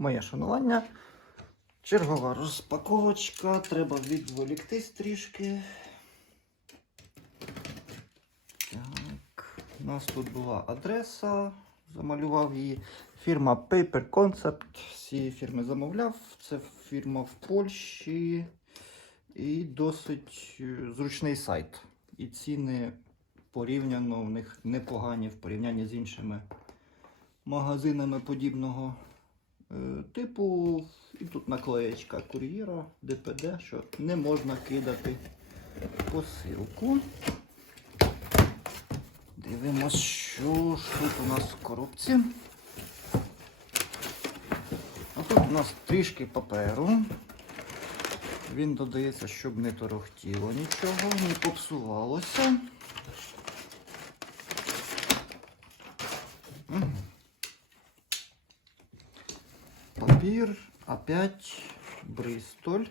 Моє шанування. Чергова розпаковочка. Треба відволіктись трішки. Так. У нас тут була адреса. Замалював її. Фірма Paper Concept. Всі фірми замовляв. Це фірма в Польщі. І досить е, зручний сайт. І ціни порівняно в них непогані в порівнянні з іншими магазинами подібного типу. І тут наклеєчка кур'єра, ДПД, що не можна кидати посилку. Дивимось, що ж тут у нас в коробці. А тут у нас трішки паперу. Він додається, щоб не торохтіло нічого, не попсувалося. Папір, опять Бристоль.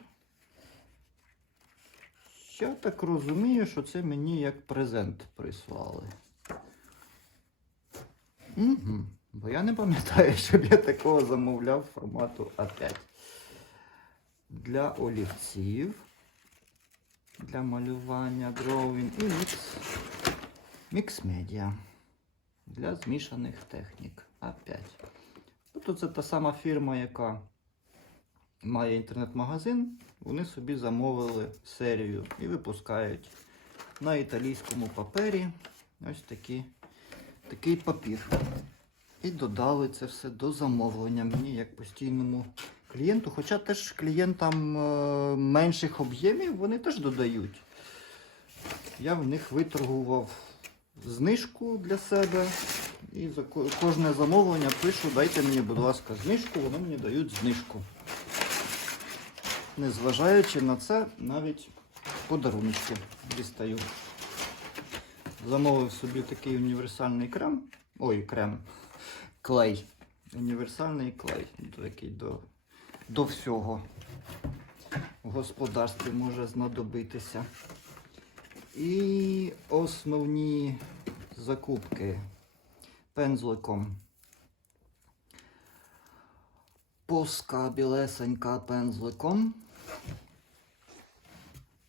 Я так розумію, що це мені як презент прислали. Угу. Бо я не пам'ятаю, щоб я такого замовляв формату А5 для олівців, для малювання drawing і мікс, мікс медіа для змішаних технік. А5. Тобто це та сама фірма, яка має інтернет-магазин. Вони собі замовили серію і випускають на італійському папері ось такі, такий папір. І додали це все до замовлення мені як постійному клієнту. Хоча теж клієнтам е, менших об'ємів вони теж додають. Я в них виторгував знижку для себе. І за кожне замовлення пишу, дайте мені, будь ласка, знижку, вони мені дають знижку. Незважаючи на це, навіть подарунки дістаю. Замовив собі такий універсальний крем. Ой, крем. Клей. Універсальний клей. Такий до, до всього в господарстві може знадобитися. І основні закупки пензликом. Поска білесенька пензликом.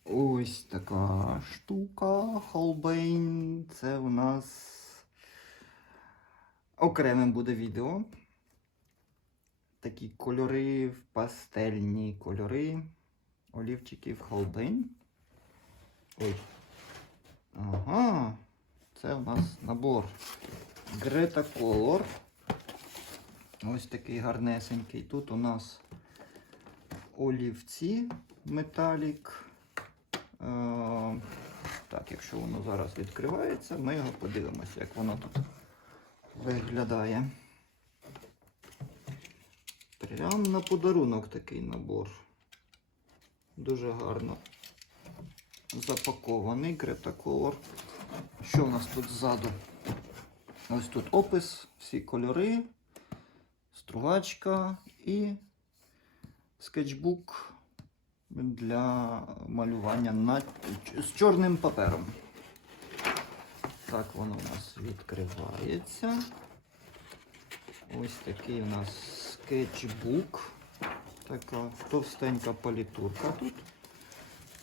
Ось така штука Холбейн. Це у нас окремим буде відео. Такі кольори, пастельні кольори олівчиків Холбейн. Ой. Ага. Це у нас набор Greta Color. Ось такий гарнесенький. Тут у нас олівці металік. Е, так, якщо воно зараз відкривається, ми його подивимося, як воно тут виглядає. Прям на подарунок такий набор. Дуже гарно запакований Greta Color. Що у нас тут ззаду? Ось тут опис, всі кольори, стругачка і скетчбук для малювання на, з чорним папером. Так воно у нас відкривається. Ось такий у нас скетчбук. Така товстенька палітурка тут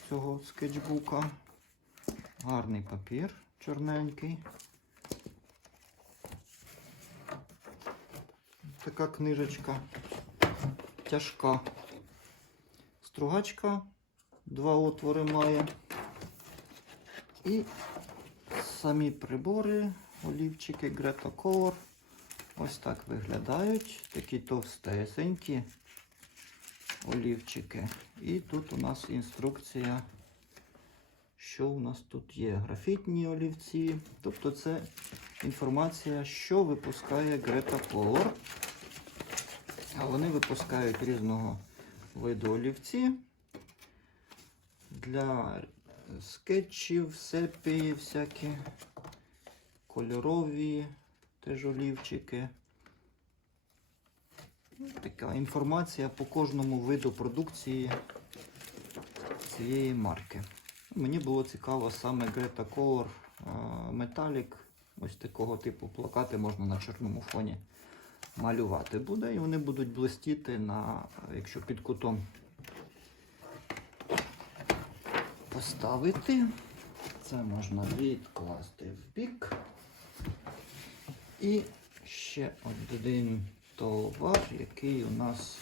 цього скетчбука. Гарний папір чорненький. Така книжечка тяжка. Стругачка, два отвори має. І самі прибори, олівчики Greta Color. Ось так виглядають. Такі товстесенькі олівчики. І тут у нас інструкція, що у нас тут є. Графітні олівці. Тобто це інформація, що випускає Greta Color. А вони випускають різного виду олівці для скетчів, сепії всякі, кольорові теж олівчики. Ну, Така інформація по кожному виду продукції цієї марки. Мені було цікаво саме Greta Color е, Metallic. Ось такого типу плакати можна на чорному фоні малювати буде, і вони будуть блистіти на, якщо під кутом поставити. Це можна відкласти в бік. І ще один товар, який у нас,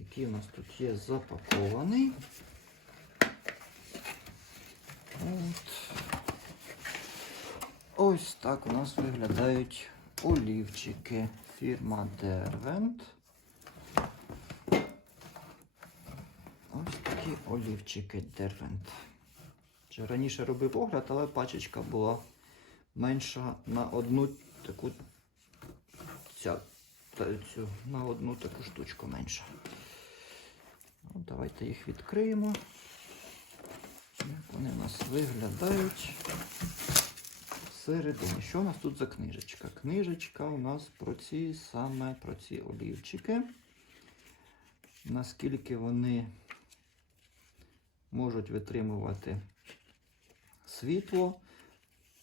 який у нас тут є запакований. От. Ось так у нас виглядають олівчики. Фірма Derwent. Ось такі олівчики Derwent. Вже раніше робив огляд, але пачечка була менша на одну таку ця, цю, на одну таку штучку менша. Ну, давайте їх відкриємо. Як вони у нас виглядають всередині. Що у нас тут за книжечка? Книжечка у нас про ці саме про ці олівчики. Наскільки вони можуть витримувати світло.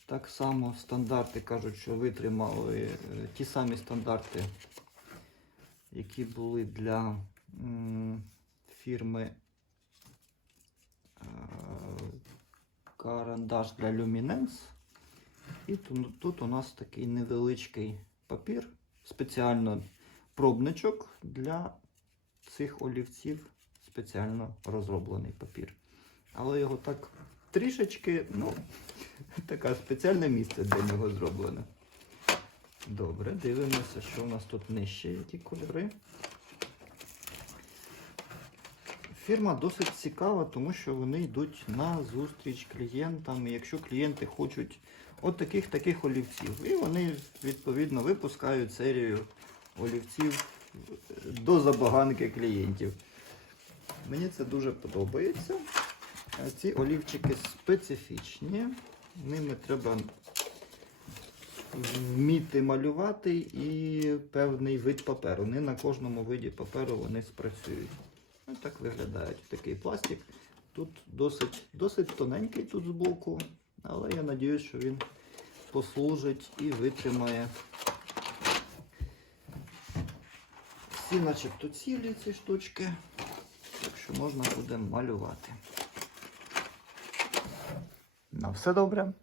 Так само стандарти кажуть, що витримали е, ті самі стандарти, які були для фірми е, карандаш для Luminance. І тут, у нас такий невеличкий папір, спеціально пробничок для цих олівців, спеціально розроблений папір. Але його так трішечки, ну, таке спеціальне місце для нього зроблене. Добре, дивимося, що у нас тут нижче, які кольори. Фірма досить цікава, тому що вони йдуть на зустріч клієнтам. І якщо клієнти хочуть от таких таких олівців, і вони відповідно випускають серію олівців до забаганки клієнтів. Мені це дуже подобається. Ці олівчики специфічні. Ними треба вміти малювати і певний вид паперу. Не на кожному виді паперу вони спрацюють. Ось так виглядають такий пластик. Тут досить, досить тоненький тут збоку, але я сподіваюся, що він послужить і витримає. Всі начебто цілі ці штучки, так що можна буде малювати. На все добре.